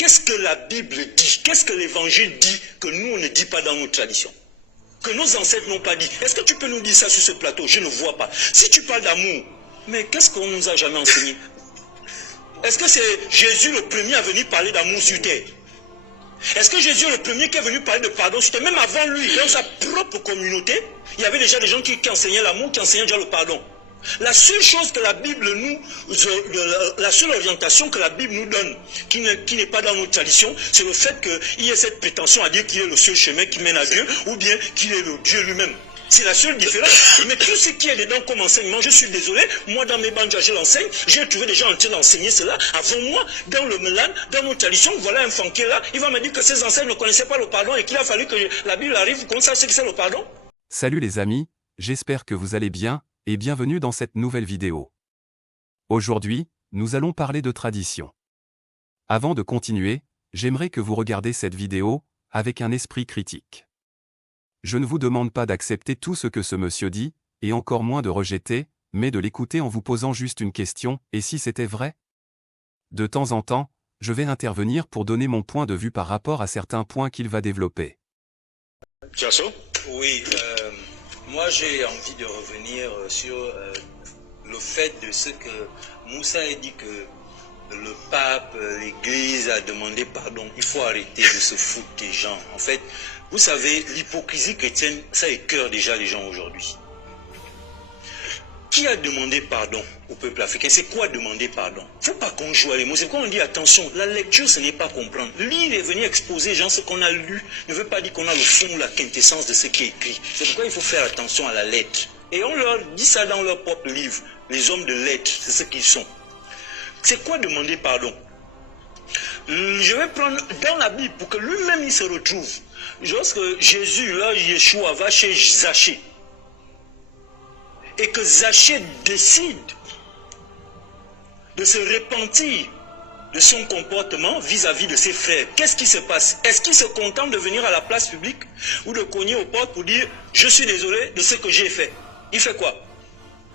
Qu'est-ce que la Bible dit? Qu'est-ce que l'Évangile dit que nous, on ne dit pas dans nos traditions? Que nos ancêtres n'ont pas dit. Est-ce que tu peux nous dire ça sur ce plateau? Je ne vois pas. Si tu parles d'amour, mais qu'est-ce qu'on nous a jamais enseigné? Est-ce que c'est Jésus le premier à venir parler d'amour sur terre? Est-ce que Jésus est le premier qui est venu parler de pardon sur terre? Même avant lui, dans sa propre communauté, il y avait déjà des gens qui enseignaient l'amour, qui enseignaient déjà le pardon. La seule chose que la Bible la seule orientation que la Bible nous donne, qui n'est pas dans nos traditions, c'est le fait qu'il y ait cette prétention à dire qu'il est le seul chemin qui mène à Dieu, ou bien qu'il est le Dieu lui-même. C'est la seule différence. Mais tout ce qui est dedans comme enseignement, je suis désolé, moi dans mes bandes, je l'enseigne, j'ai trouvé des gens en train d'enseigner cela avant moi, dans le Melan, dans nos traditions. Voilà un fanquet là, il va me dire que ses ancêtres ne connaissaient pas le pardon et qu'il a fallu que la Bible arrive qu'on sache ce que c'est le pardon. Salut les amis, j'espère que vous allez bien, et bienvenue dans cette nouvelle vidéo. Aujourd'hui, nous allons parler de tradition. Avant de continuer, j'aimerais que vous regardiez cette vidéo avec un esprit critique. Je ne vous demande pas d'accepter tout ce que ce monsieur dit, et encore moins de rejeter, mais de l'écouter en vous posant juste une question, et si c'était vrai? De temps en temps, je vais intervenir pour donner mon point de vue par rapport à certains points qu'il va développer. Jasso? Oui, moi j'ai envie de revenir sur le fait de ce que Moussa a dit que le pape, l'église a demandé pardon. Il faut arrêter de se foutre des gens. En fait, vous savez, l'hypocrisie chrétienne, ça écœure déjà les gens aujourd'hui. Qui a demandé pardon au peuple africain? C'est quoi demander pardon? Il ne faut pas qu'on joue à les mots. C'est pourquoi on dit attention, la lecture ce n'est pas comprendre. Lire et venir exposer gens ce qu'on a lu ne veut pas dire qu'on a le fond ou la quintessence de ce qui est écrit. C'est pourquoi il faut faire attention à la lettre. Et on leur dit ça dans leur propre livre. Les hommes de lettres, c'est ce qu'ils sont. C'est quoi demander pardon? Je vais prendre dans la Bible pour que lui-même il se retrouve. Lorsque Jésus, là, Yeshua va chez Zachée, et que Zachée décide de se repentir de son comportement vis-à-vis de ses frères, qu'est-ce qui se passe? Est-ce qu'il se contente de venir à la place publique ou de cogner aux portes pour dire « Je suis désolé de ce que j'ai fait ». Il fait quoi?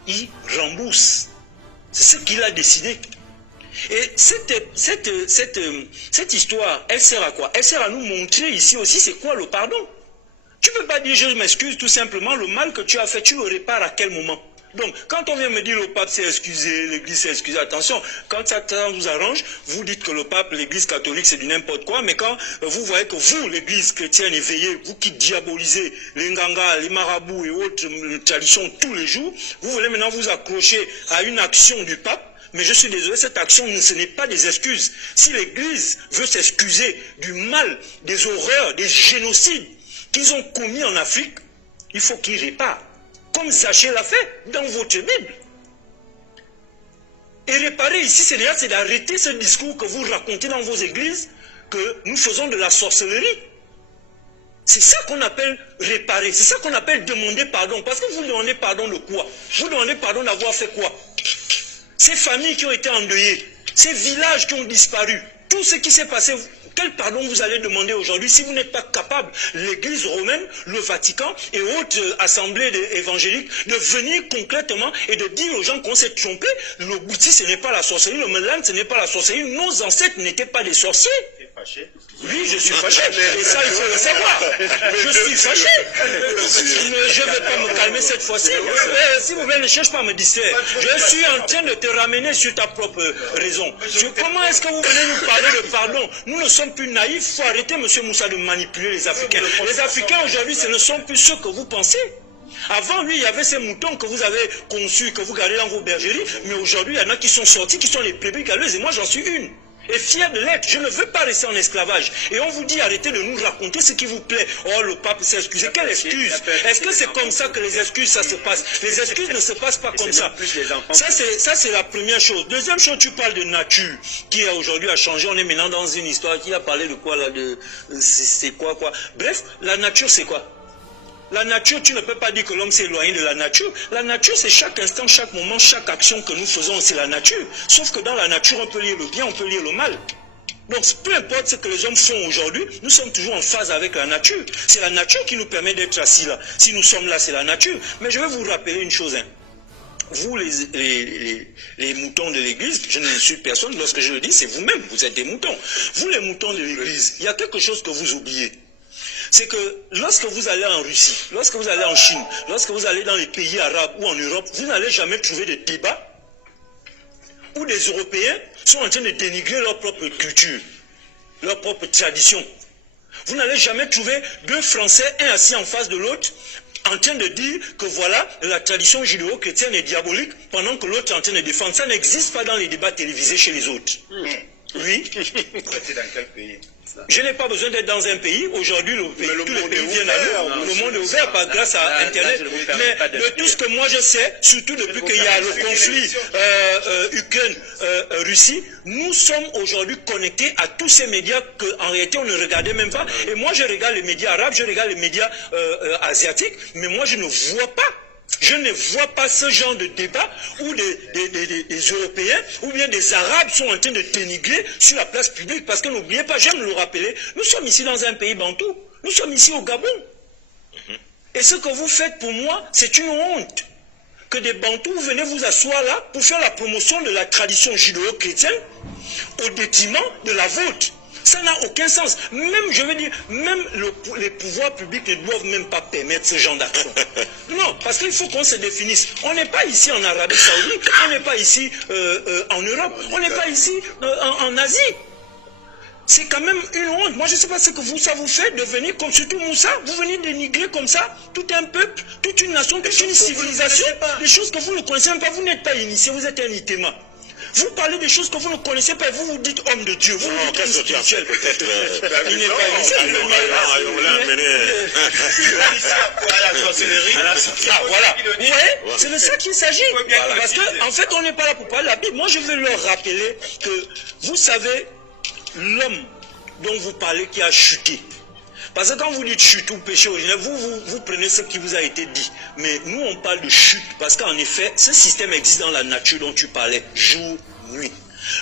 Il rembourse. C'est ce qu'il a décidé. Et cette histoire, elle sert à quoi? Elle sert à nous montrer ici aussi c'est quoi le pardon. Tu ne peux pas dire je m'excuse, tout simplement le mal que tu as fait, tu le répares à quel moment? Donc, quand on vient me dire le pape s'est excusé, l'église s'est excusée, attention, quand ça vous arrange, vous dites que le pape, l'église catholique, c'est du n'importe quoi, mais quand vous voyez que vous, l'église chrétienne éveillée, vous qui diabolisez les ngangas, les marabouts et autres traditions tous les jours, vous voulez maintenant vous accrocher à une action du pape. Mais je suis désolé, cette action, ce n'est pas des excuses. Si l'Église veut s'excuser du mal, des horreurs, des génocides qu'ils ont commis en Afrique, il faut qu'ils réparent. Comme Zachée l'a fait dans votre Bible. Et réparer ici, c'est d'arrêter ce discours que vous racontez dans vos églises, que nous faisons de la sorcellerie. C'est ça qu'on appelle réparer, c'est ça qu'on appelle demander pardon. Parce que vous demandez pardon de quoi? Vous demandez pardon d'avoir fait quoi? Ces familles qui ont été endeuillées, ces villages qui ont disparu, tout ce qui s'est passé, quel pardon vous allez demander aujourd'hui si vous n'êtes pas capable, l'Église romaine, le Vatican et autres assemblées évangéliques, de venir concrètement et de dire aux gens qu'on s'est trompé, le Bouti ce n'est pas la sorcellerie, le Melan ce n'est pas la sorcellerie, nos ancêtres n'étaient pas des sorciers. Oui, je suis fâché, et ça il faut le savoir. Je suis fâché. Je ne vais pas me calmer cette fois-ci. S'il vous plaît, ne cherche pas à me distraire. Je suis en train de te ramener sur ta propre raison. Comment est-ce que vous venez nous parler de pardon? Nous ne sommes plus naïfs. Il faut arrêter, monsieur Moussa, de manipuler les Africains. Les Africains aujourd'hui, ce ne sont plus ceux que vous pensez. Avant lui, il y avait ces moutons que vous avez conçus, que vous gardez dans vos bergeries. Mais aujourd'hui, il y en a qui sont sortis, qui sont les brebis galeuses. Et moi, j'en suis une. Et fier de l'être, je ne veux pas rester en esclavage. Et on vous dit arrêtez de nous raconter ce qui vous plaît. Oh, le pape s'est excusé. Quelle excuse? Est-ce que c'est comme ça que les excuses, ça se passe? Les excuses ne se passent pas comme ça. Ça, c'est la première chose. Deuxième chose, tu parles de nature, qui aujourd'hui a changé. On est maintenant dans une histoire qui a parlé de quoi là? C'est quoi? Bref, la nature, c'est quoi? La nature, tu ne peux pas dire que l'homme s'est éloigné de la nature. La nature, c'est chaque instant, chaque moment, chaque action que nous faisons, c'est la nature. Sauf que dans la nature, on peut lire le bien, on peut lire le mal. Donc, peu importe ce que les hommes font aujourd'hui, nous sommes toujours en phase avec la nature. C'est la nature qui nous permet d'être assis là. Si nous sommes là, c'est la nature. Mais je vais vous rappeler une chose. vous les moutons de l'église, je n'insulte personne, lorsque je le dis, c'est vous-même, vous êtes des moutons. Vous les moutons de l'église, il y a quelque chose que vous oubliez. C'est que lorsque vous allez en Russie, lorsque vous allez en Chine, lorsque vous allez dans les pays arabes ou en Europe, vous n'allez jamais trouver de débat où des Européens sont en train de dénigrer leur propre culture, leur propre tradition. Vous n'allez jamais trouver deux Français, un assis en face de l'autre, en train de dire que voilà, la tradition judéo-chrétienne est diabolique, pendant que l'autre est en train de défendre. Ça n'existe pas dans les débats télévisés chez les autres. Oui. C'est dans quel pays? Je n'ai pas besoin d'être dans un pays. Aujourd'hui, tous les pays viennent à nous. Le monde est ouvert grâce à Internet. Mais de tout ce que moi je sais, surtout depuis qu'il y a le conflit Ukraine-Russie, nous sommes aujourd'hui connectés à tous ces médias qu'en réalité on ne regardait même pas. Et moi je regarde les médias arabes, je regarde les médias asiatiques, mais moi je ne vois pas. Je ne vois pas ce genre de débat où des Européens ou bien des Arabes sont en train de dénigrer sur la place publique. Parce que n'oubliez pas, j'aime le rappeler, nous sommes ici dans un pays bantou. Nous sommes ici au Gabon. Et ce que vous faites pour moi, c'est une honte. Que des bantous venez vous asseoir là pour faire la promotion de la tradition judéo-chrétienne au détriment de la vôtre. Ça n'a aucun sens. Même, je veux dire, même les pouvoirs publics ne doivent même pas permettre ce genre d'action. Non, parce qu'il faut qu'on se définisse. On n'est pas ici en Arabie Saoudite, on n'est pas ici en Europe, on n'est pas ici en Asie. C'est quand même une honte. Moi, je ne sais pas ce que ça vous fait de venir comme surtout Moussa, vous venez dénigrer comme ça tout un peuple, toute une nation, toute une civilisation, des choses que vous ne connaissez même pas. Vous n'êtes pas initié, vous êtes un itéma. Vous parlez des choses que vous ne connaissez pas et vous vous dites homme de Dieu. Vous vous dites homme spirituel. Il n'est pas initié. Voilà. Vous voyez, c'est de ça qu'il s'agit. Parce qu'en fait, on n'est pas là pour parler de la Bible. Moi, je veux leur rappeler que, vous savez, l'homme dont vous parlez qui a chuté. Parce que quand vous dites chute ou péché originel, vous prenez ce qui vous a été dit. Mais nous, on parle de chute. Parce qu'en effet, ce système existe dans la nature dont tu parlais, jour, nuit.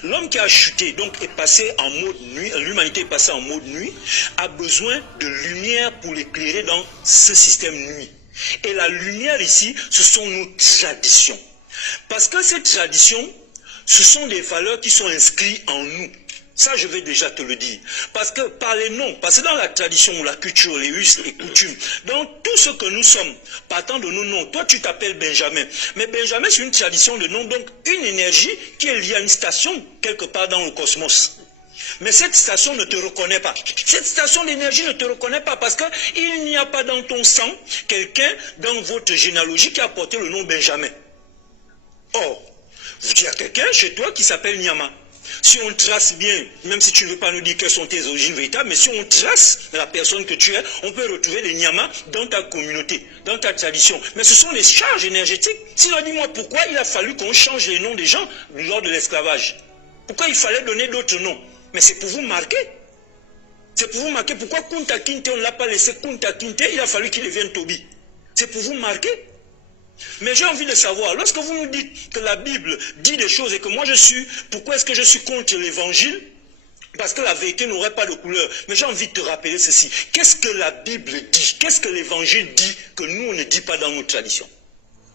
L'homme qui a chuté, donc est passé en mode nuit, l'humanité est passée en mode nuit, a besoin de lumière pour l'éclairer dans ce système nuit. Et la lumière ici, ce sont nos traditions. Parce que ces traditions, ce sont des valeurs qui sont inscrites en nous. Ça, je vais déjà te le dire. Parce que par les noms, parce que dans la tradition, la culture, les us et coutumes, dans tout ce que nous sommes, partant de nos noms, toi tu t'appelles Benjamin. Mais Benjamin, c'est une tradition de nom, donc une énergie qui est liée à une station quelque part dans le cosmos. Mais cette station ne te reconnaît pas. Cette station d'énergie ne te reconnaît pas parce qu'il n'y a pas dans ton sang quelqu'un dans votre généalogie qui a porté le nom Benjamin. Or, il y a quelqu'un chez toi qui s'appelle Nyama. Si on trace bien, même si tu ne veux pas nous dire quelles sont tes origines véritables, mais si on trace la personne que tu es, on peut retrouver des Nyama dans ta communauté, dans ta tradition. Mais ce sont des charges énergétiques. Sinon, dis-moi pourquoi il a fallu qu'on change les noms des gens lors de l'esclavage. Pourquoi il fallait donner d'autres noms? Mais c'est pour vous marquer. C'est pour vous marquer. Pourquoi Kunta Kinte, on ne l'a pas laissé Kunta Kinte, il a fallu qu'il devienne Tobi. C'est pour vous marquer. Mais j'ai envie de savoir, lorsque vous nous dites que la Bible dit des choses et que moi pourquoi est-ce que je suis contre l'évangile? Parce que la vérité n'aurait pas de couleur. Mais j'ai envie de te rappeler ceci. Qu'est-ce que la Bible dit? Qu'est-ce que l'évangile dit que nous on ne dit pas dans nos traditions?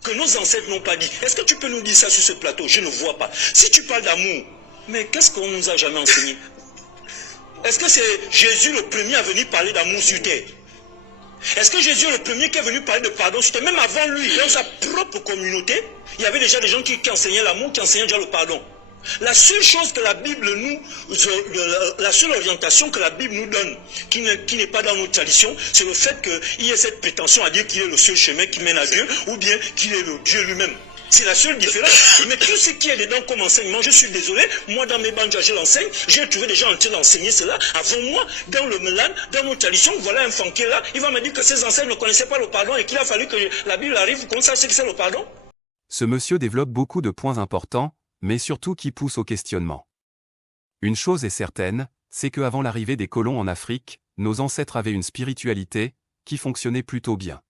Que nos ancêtres n'ont pas dit? Est-ce que tu peux nous dire ça sur ce plateau? Je ne vois pas. Si tu parles d'amour, mais qu'est-ce qu'on nous a jamais enseigné? Est-ce que c'est Jésus le premier à venir parler d'amour sur terre? Est-ce que Jésus est le premier qui est venu parler de pardon? C'était même avant lui, dans sa propre communauté, il y avait déjà des gens qui enseignaient l'amour, qui enseignaient déjà le pardon. La seule chose que la Bible la seule orientation que la Bible nous donne, qui n'est pas dans nos traditions, c'est le fait qu'il y ait cette prétention à dire qu'il est le seul chemin qui mène à Dieu, ou bien qu'il est le Dieu lui-même. C'est la seule différence. Mais tout ce qui est dedans comme enseignement, je suis désolé, moi dans mes banjas je l'enseigne, j'ai trouvé des gens en train d'enseigner cela avant moi, dans le Melan, dans nos traditions, voilà un fan qui est là, il va me dire que ses ancêtres ne connaissaient pas le pardon et qu'il a fallu que la Bible arrive pour qu'on sache ce que c'est le pardon. Ce monsieur développe beaucoup de points importants, mais surtout qui poussent au questionnement. Une chose est certaine, c'est qu'avant l'arrivée des colons en Afrique, nos ancêtres avaient une spiritualité qui fonctionnait plutôt bien.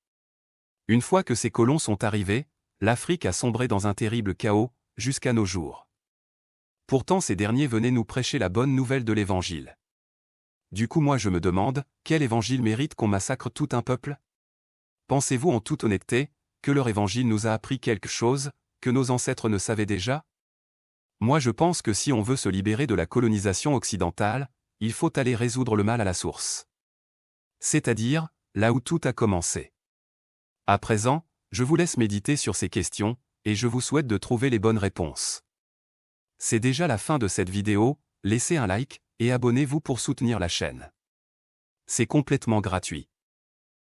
Une fois que ces colons sont arrivés, l'Afrique a sombré dans un terrible chaos, jusqu'à nos jours. Pourtant ces derniers venaient nous prêcher la bonne nouvelle de l'Évangile. Du coup moi je me demande, quel Évangile mérite qu'on massacre tout un peuple? Pensez-vous en toute honnêteté, que leur Évangile nous a appris quelque chose, que nos ancêtres ne savaient déjà? Moi je pense que si on veut se libérer de la colonisation occidentale, il faut aller résoudre le mal à la source. C'est-à-dire, là où tout a commencé. À présent, je vous laisse méditer sur ces questions, et je vous souhaite de trouver les bonnes réponses. C'est déjà la fin de cette vidéo, laissez un like, et abonnez-vous pour soutenir la chaîne. C'est complètement gratuit.